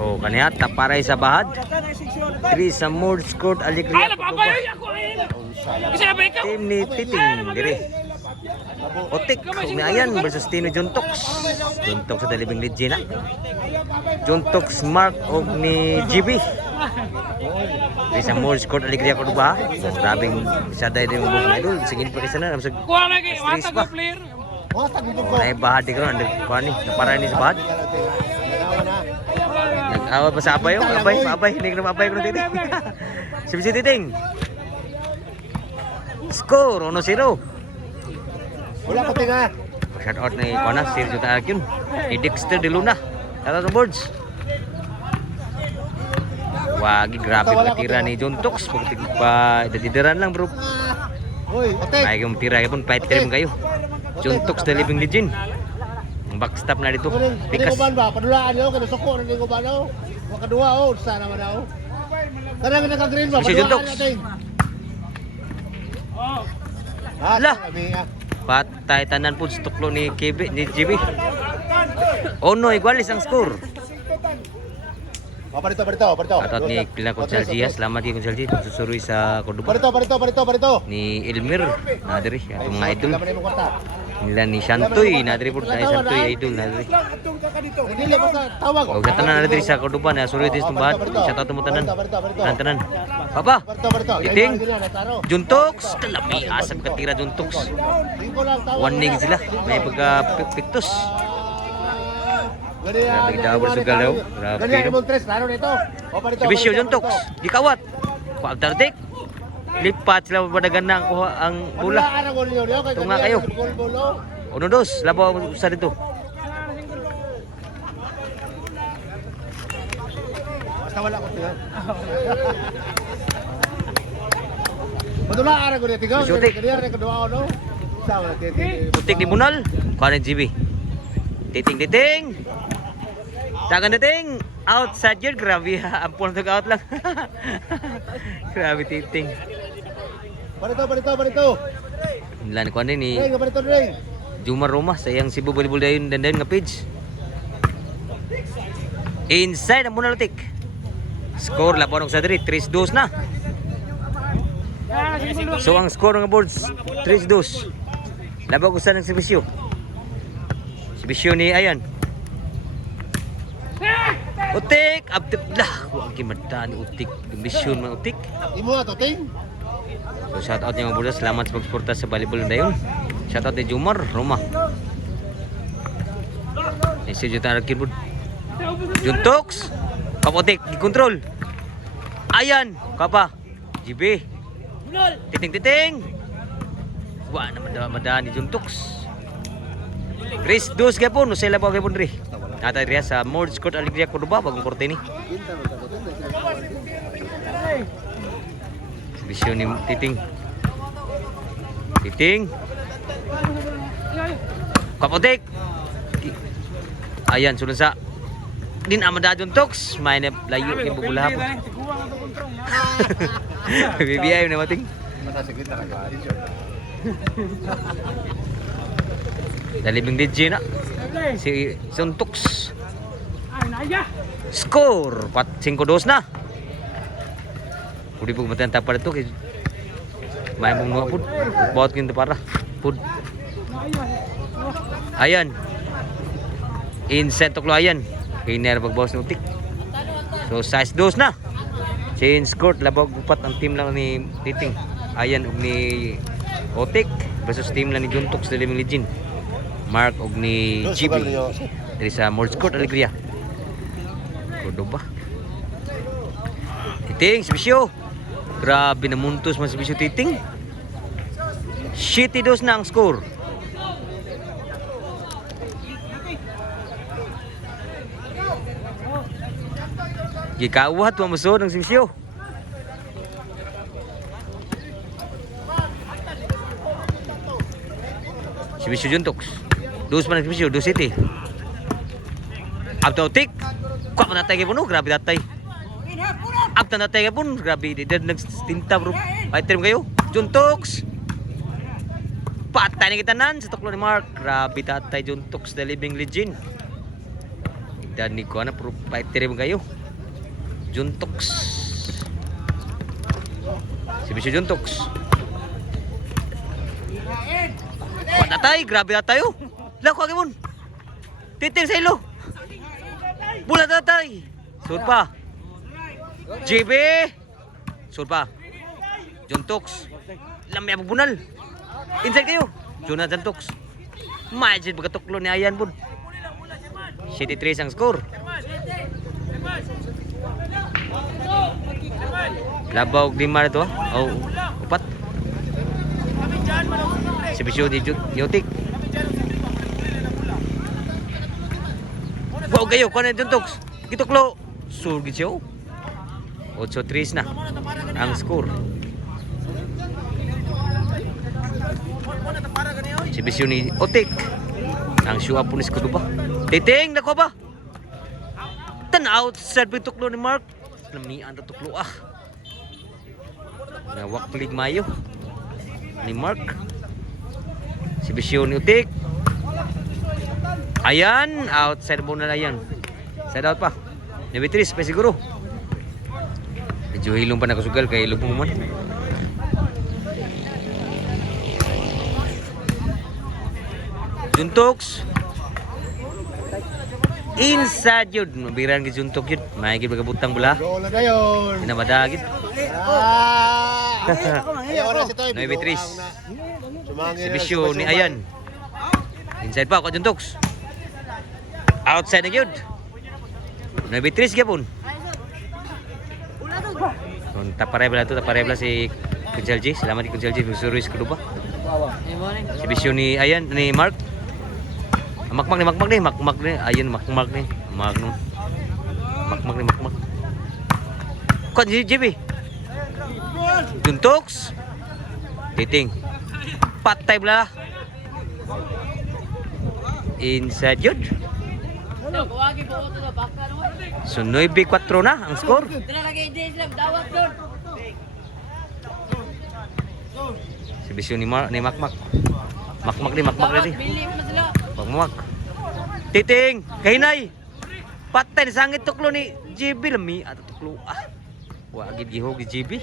Oh, kaniya taparay sa bahad. 3 sa Mords Court Alegria. Team ni Titing dire. Otik ni Ayan versus Team ni Juntox. Juntox sa Dalibing Legend. Juntox Mark og ni GB. Sa Mords Court Alegria ko ba? Grabing isa dahil yung mga idol. Sige pa kasi na. Kuha lagi, matag ko player. Ay bahad di karon kuha ni taparay ni sa bahad. Nag-awat pa sa abay yung abay hindi ko abay ko Titing. Si Titing. Score 1-0. Wala pa tinga. Shout out ni Kona Sergio Tagyun. Ni Dexter De Luna. Tara sa boards. Wagi grabe patira ni Juntox. Pagtik pa dadidiran lang bro. Hoy, otek. May kung tira pun fight trim kayo. Juntox the living legend. Ang backstop na dito. Pikas. Pikas. Ko ba padulaan yo kada suko na ko ba no. Wa kadua sana man daw. Kada naka-green ba Si Juntox. Lah. Patay tanan po tuklo ni KB ni GB. Ono igualis ang score. Parito. Atot ni Kila Consalgia, selamat di Consalgia susuri sa Cordoba. Parito. Ni Elmer nadiri atong mga idol. Laban mo kwarta. Nila ni Santoy nadiri pud ay Santoy idol nadiri. Dili basta tawag. Og tanan nadiri sa Cordoba na suri dis tumbahan. Shout out mo tanan. Tanan. Papa. Parito. Titing. Juntox, kalami asap katira Juntox. Warning sila, may pagka pictus. Grabe daw bersugal daw. Grabe. Gani mo tres klaro nito. O parito. Sibisyo Juntox, gikawat. Kuag tartik. Lipat sila padagan na ang bola. Tunga kayo. 1-2, labaw sa dito. Basta wala ko tiyan. Padula ara ko dito. Kaniya ra kadua no. Sawa titing. Putik ni Bunal, kuha ni GB. Titing. Tangan Titing, outside yun, grabe ha. Ampun untuk out lang. Grabe Titing. Parito. Nila ni kuha ni Ring, parito ring. Jumar Roma sa iyang Cebu Volleyball dayon nga page. Inside ang Bunal Tik. Score laban og sa diri 3-2 na. So ang score ng boards 3-2. Laban ko sa ng Sibisyo. Sibisyo ni Ayan. Utik, abtip lah. Wag gimada ni Utik. Mission man Utik. Imo ato ting. So shout out niyo mga boards, salamat sa pagsuporta sa volleyball dayon. Shout out ni Jumar Roma. Ni si Jutan Keyboard. Juntox. Kapotik, di-control. Ayan, kapa. GB. Titing. Wah naman madaan ni Juntox. Chris Dos gapon, usay labaw gapon ri. Nata riya sa Mords Court Alegria Cordoba bagong korte ni. Bisyo ni Titing. Kapotik. Ayan sunod sa din amada Juntox, may na layo kay bugula po. BBI na mating. Dalibing DJ na. Si Juntox. Score 5-2 na. Kudi pug matan tapar itu kay may mong nuwa pud. Bawat kinto para pud. Ayan. Inside tuklo ayan. Hiner pagbawas ng Utik. So size 2 na. Change court labag upat ang team lang ni Titing. Ayan og ni Utik versus team lang ni Juntox sa Living Legend. Mark og ni GB. Dari sa Mords Court Alegria. Cordoba. Titing, Sibisyo. Grabe na muntos man Sibisyo Titing. 7-2 na ang score. Gikawat mo muso ng Sibisyo. Sibisyo Juntox. Dos pa ng Sibisyo, 2 city. Abta Utik. Kuha pa natay kayo grabe natay. Abta natay kayo grabe. Didad nagstinta bro. Fighter mo kayo. Juntox. Patay na kita nan sa tuklo ni Mark. Grabe tatay Juntox, the living legend. Edad ni ko na pro fighter mo kayo. Juntox. Si Bisyo Juntox. Kuha na tayo, grabe na tayo. Lang, kuha mo. Titing sa ilo. Bulat na tayo. Sud pa. JB. Sud pa. Juntox. Lamay ang bunal. Inside kayo. Jonathan Tox. Majid pagkatuklo ni Ayan po. 73 ang score. Labaw di mar to. Oh, upat. Si Bisyo di Yotik. Wow kayo, kuha na yung Tox. Gituklo. Surgit siya. 8-3 na ang score. Si Bisyo ni Otik. Ang show up po ni Skudo ba? Titing, nako ba? Tan-out sa tuklo ni Mark. Namian na tuklo ah. Nawaklig mayo ni Mark. Si Bisyo ni Otik. Ayan, outside mo na yan. Side out pa. Nabitris pa siguro. Medyo hilong pa nakasugal kay lubong man. Juntox. Inside yun. Mabiran ki Juntox yun. Mahigit magabutang bula. Goal na dayon. Inamadagit. Ayaw na si Toy. 9-3. Sumangin Si na Bisyo si ni Basuma. Ayan. Inside pa ako Juntox. Outside na yun. 9-3 gyapon. Taparebla to, taparebla si Kunjalji. Salamat ni Kunjalji Suruis Kuduba. Si Bisyo ni Ayan ni Mark. Makmak ni. Ayan makmak ni. Magnum. Makmak. Kon si JB. Juntox. Titing. Patay bala. Inside yun. So 9-4 na ang score. Si Bisyo ni Makmak. Makmak ni. Makmak. Titing, kahinay. Patay ni sangit tuklo ni JB lami ato tuklo ah. Wa gid gihog ni JB.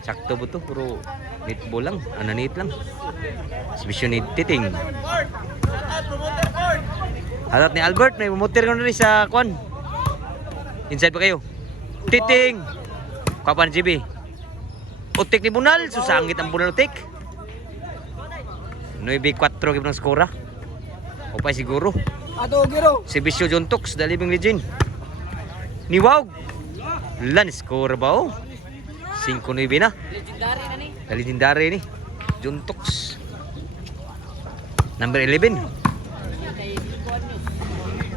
Sakto ba to puro netball lang, ananit lang. Si Bisyo ni Titing. Halat ni Albert may motor ko na rin sa kwan. Inside pa kayo. Titing. Kapan JB. Utik ni Bunal, susangit ang Bunal utik. 9-4 gyud ang skora. Upay siguro. Ato giro. Si Bisyo Juntox, the living legend. Ni Wog. Lan score ba oh? 5-9 na. Legendary na ni. Legendary ni Juntox. Number 11.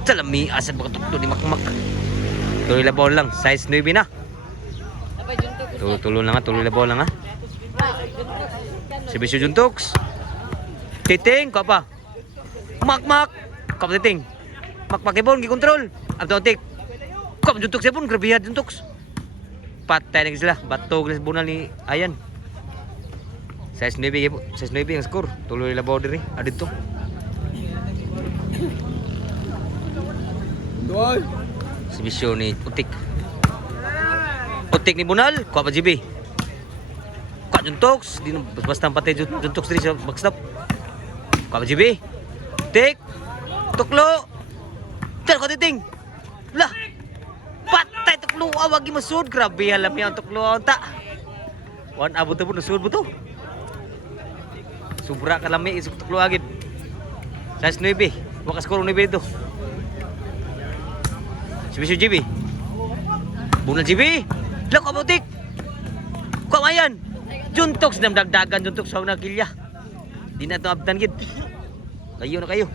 Salami asad ba tuklo ni Makmak. Tuloy labaw lang, size 9 na. Tuloy labaw lang ha. Si Bisyo Juntox. Titing, ka pa. Makmak. Ka pa Titing. Makmak ibon, gikontrol. Abdotik. Ka pa Juntox ibon, grabihan Juntox. Patay na sila. Batog na bunal ni Ayan. Size 9 ang score. Tuloy labaw diri. Adito. Doy. Si Bisyo ni Utik. Utik ni Bunal, kuha pa JB. Kuha Juntox, di na basta patay Juntox diri sa backstop. Kuha pa JB. Utik. Tuklo. Tal ko Titing. Lah. Patay tuklo awagi masud, grabe alam yan tuklo ta. Wan abot po nasud mo to. Sobra kalami isuk tuklo agid. Size 9. Wakas ko 9 ito. Si Bisyo JB. Bunal JB. Lak abutik. Kuha mayan. Juntox nam dagdagan Juntox sa nagilya. Di na to abtan gid. Kayo na kayo.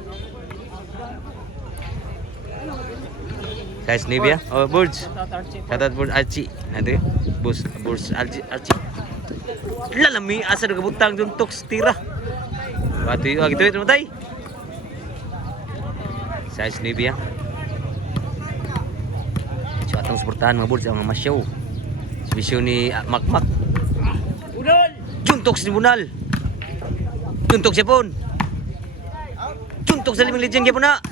Size 9 ya. Oh, birds. Tatat birds Archie. Nandito. Birds Archie. Lalami asa nagabutang Juntox tira. Pati gitu matay. Size 9 ya. Atang suportahan mga boards ang mga masyaw. Bisyo ni Makmak. Bunal. Juntox ni Bunal. Juntox siya po. Juntox sa limang legend siya po na.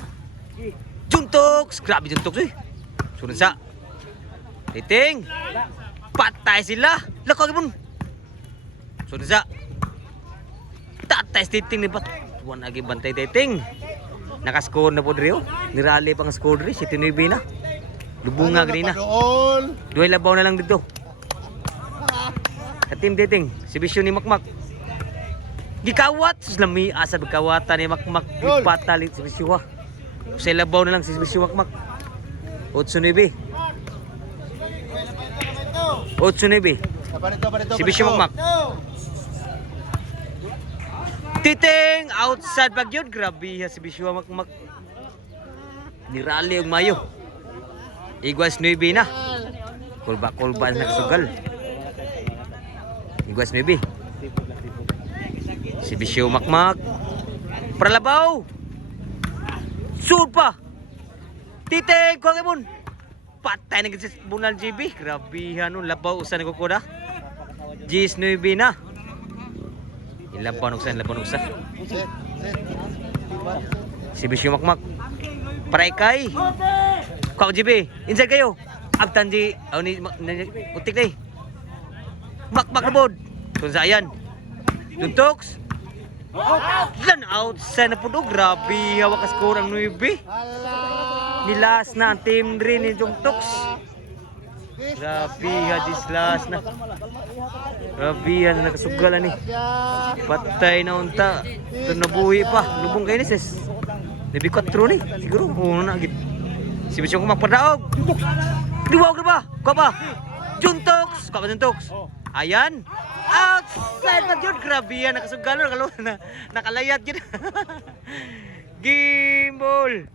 Juntox Juntox! Grabe Juntox eh. Sunod sa. Titing! Patay sila! Lako agipon! Sunod sa. Tatay si Titing ni Pat. Tuwan agi bantay Titing. Nakascore na po diri oh. Nirali pang score diri. 7-9 na. Lubunga gani na. Doon. Duhay labaw na lang dito. Katim Titing. Si Bisyo ni Makmak. Gikawat! Lami asa bigkawatan ni Makmak. Ipatalit si Bisyo ha. Sa labaw na lang si Bisyo Makmak. 8-9. 8-9. Si Bisyo Makmak. Titing! Outside pag yun. Grabe ha si Bisyo Makmak. Nirali ang mayo. Iguas 9 na. Kulba na kasugal. Iguas 9. Si Bisyo Makmak. Pralabaw. Sud pa. Titing! Kuha mo. Patay na kasi bunal GB. Grabe ha nun. Labaw usan na kukuda. Gis 9 na. Ilabaw nuksan. Si Bisyo Makmak. Paray-kay. Kuha GB. Inside kayo. Agtan di. Utik na eh. Makmak na bod. Tunsayan. Juntox. Lan outside na po do. Grabe hawak ka score ang 9. Nilas na ang team rin ni Juntox. Grabe ha dislas na. Grabe ha nakasugalan ni. Patay na unta. Ito nabuhi pa. Lubong kayo ni sis. Nabi 4 ni. Siguro. Oo na agad. Si Bisyo Makmak padaog. Diwag na ba? Kuha ba? Juntox. Kuha ba Juntox? Ayan. Outside na yun. Grabe yan. Nakasugalan. Nakalayat yun. Game ball.